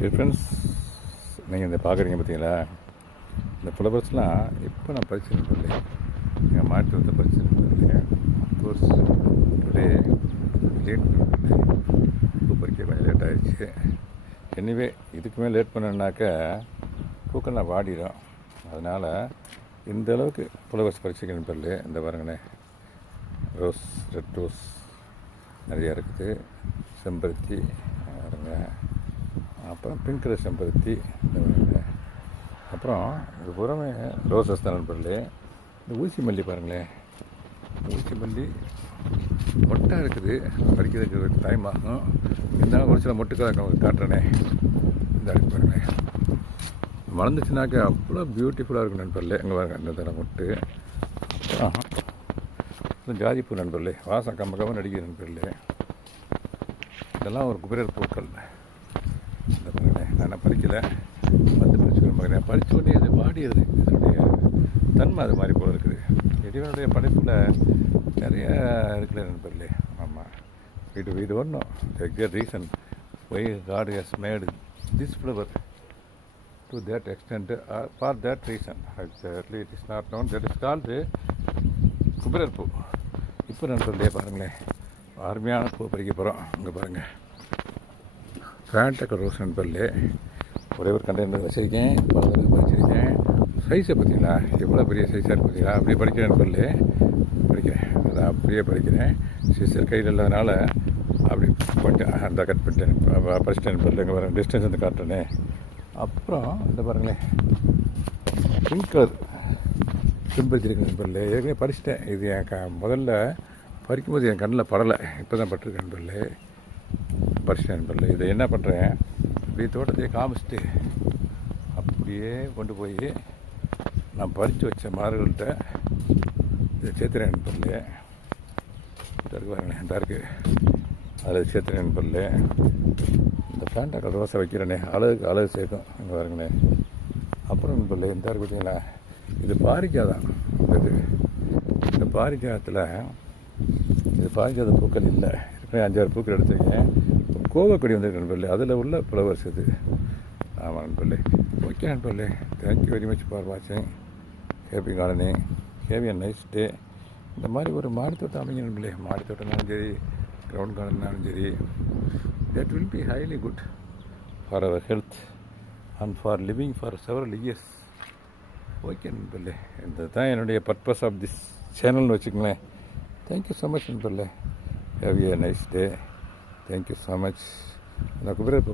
Difference நீங்கள் இந்த பார்க்குறீங்க பார்த்தீங்களா, இந்த ஃப்ளவர்ஸ்லாம் இப்போ நான் பறிச்சுன்னு இல்லை, எங்கள் மாற்றத்தை பறிச்சுன்னு இல்லை. அஃப்கோர்ஸ் டுடே லேட், பூ பறிக்க கொஞ்சம் லேட் ஆகிடுச்சு. எனிவே இதுக்குமே லேட் பண்ணனாக்கா பூக்கெல்லாம் வாடிடும். அதனால் இந்த அளவுக்கு ஃப்ளவர்ஸ் பறிச்சுக்கணும் பல்லு. இந்த பாருங்களேன், ரோஸ், ரெட் ரோஸ் நிறையா இருக்குது, செம்பருத்தி பாருங்க, அப்புறம் பிங்க் கலர் செம்பருத்தி, அப்புறம் இது பூராமே ரோசஸ் தான் நண்பர்களே. இந்த ஊசி மல்லி பாருங்களேன், ஊசி மல்லி மொட்டை இருக்குது, பறிக்கிறதுக்கு டைம் ஆகும். இருந்தாலும் ஒரு சில மொட்டுக்காக காட்டுறேனே, இந்த அடுக்கு பாருங்களேன், வளர்ந்துச்சுனாக்கா அவ்வளோ பியூட்டிஃபுல்லாக இருக்கும் நண்பர்களே. எங்கே பாருங்க இந்த தர மொட்டு, அப்புறம் ஜாதிப்பூ நண்பர்களே, வாசம் கம்ம நடிக்கிற நண்பர்களே. இதெல்லாம் ஒரு குபேரர் பூக்கள். இந்த பாருங்களேன், நான் பறிக்கலை, வந்து பறிச்சுக்கிறேன் பார்க்குறேன். பறித்த உடனே அது வாடிடுது, இதனுடைய தன்மை அது மாதிரி போல் இருக்குது. இறைவனுடைய படைப்பில் நிறைய இருக்குல்ல நண்பர்களே. ஆமாம், இது ஒன்றும் exact reason why God has made this flower to that extent, for that reason exactly it is not known, that is called குபேரர் பூ. இப்போ நண்பர்களே பாருங்களேன், அருமையான பூ பறிக்க போகிறோம். இங்கே பாருங்கள், ஃபேண்டக்க ரோஸ் நண்பர்களே. ஒரே ஒரு கண்டெய்னர் வச்சுருக்கேன், பறிச்சிருக்கேன். சைஸை பார்த்தீங்களா, எவ்வளோ பெரிய சைஸாக இருக்குது பார்த்தீங்களா. அப்படியே படிக்கிறேன் நண்பர்களே, படிக்கிறேன், அதை அப்படியே படிக்கிறேன். சிஸ்டர் கையில் இல்லாதனால அப்படி கொஞ்சம் அந்த கட் பண்ணிட்டேன், பறிச்சிட்டேன் நண்பர்களே. இங்கே பாருங்கள், டிஸ்டன்ஸ் வந்து காட்டுறேனே. அப்புறம் இந்த பாருங்களேன், பிங்க் கலர் செம்பருத்தி இருக்கு நண்பர்களே. ஏற்கனவே பறிச்சிட்டேன். இது என் முதல்ல பறிக்கும்போது என் கண்ணில் படலை, இப்போ தான் பட்டிருக்கேன் நண்பர்களே. பறிச்சிட்டேன் நண்பர்களே. இதை என்ன பண்ணுறேன், இப்படி தோட்டத்தையே காமிச்சிட்டு அப்படியே கொண்டு போய் நான் பறித்து வச்ச மலர்கள்ட்ட இதை சேர்த்துறேன் நண்பர்களே. இந்த இருக்கு பாருங்களேன், இந்த இருக்குது, அதில் சேர்த்துறேன் நண்பர்களே. இந்த ஃபேண்டா ரோஸை வைக்கிறேனே, அழகு சேர்க்கும். இங்கே பாருங்களேன். அப்புறம் நண்பர்களே, இந்த இருக்கு பார்த்தீங்களா, இது பாரிக்காதான். இந்த பாரிக்காதத்தில் இது பாரிக்காத பூக்கள் இல்லை, ஏற்கனவே 5-6 பூக்கள் எடுத்துருக்கேன். கோவக்கொடி வந்துருக்கு நண்பர்களே, அதில் உள்ள ஃப்ளவர்ஸ் இது. ஆமாம் நண்பர்களே. ஓகே நண்பர்களே, தேங்க்யூ வெரி மச் ஃபார் வாட்சிங். Happy gardening, heavy a nice day. இந்த மாதிரி ஒரு மாடி தோட்டம் அமைங்க நண்பர்களே. மாடி தோட்டம்னாலும் சரி, கிரவுண்ட் கார்டன்னாலும் சரி, that will be highly good for our health and for living for several years. Okay நண்பர்களே, இந்த தான் என்னுடைய பர்பஸ் ஆஃப் திஸ் சேனல்னு வச்சுக்கங்களேன். தேங்க்யூ ஸோ மச் நண்பர்களே. Have a nice day. Thank you so much. அந்த குபேரர்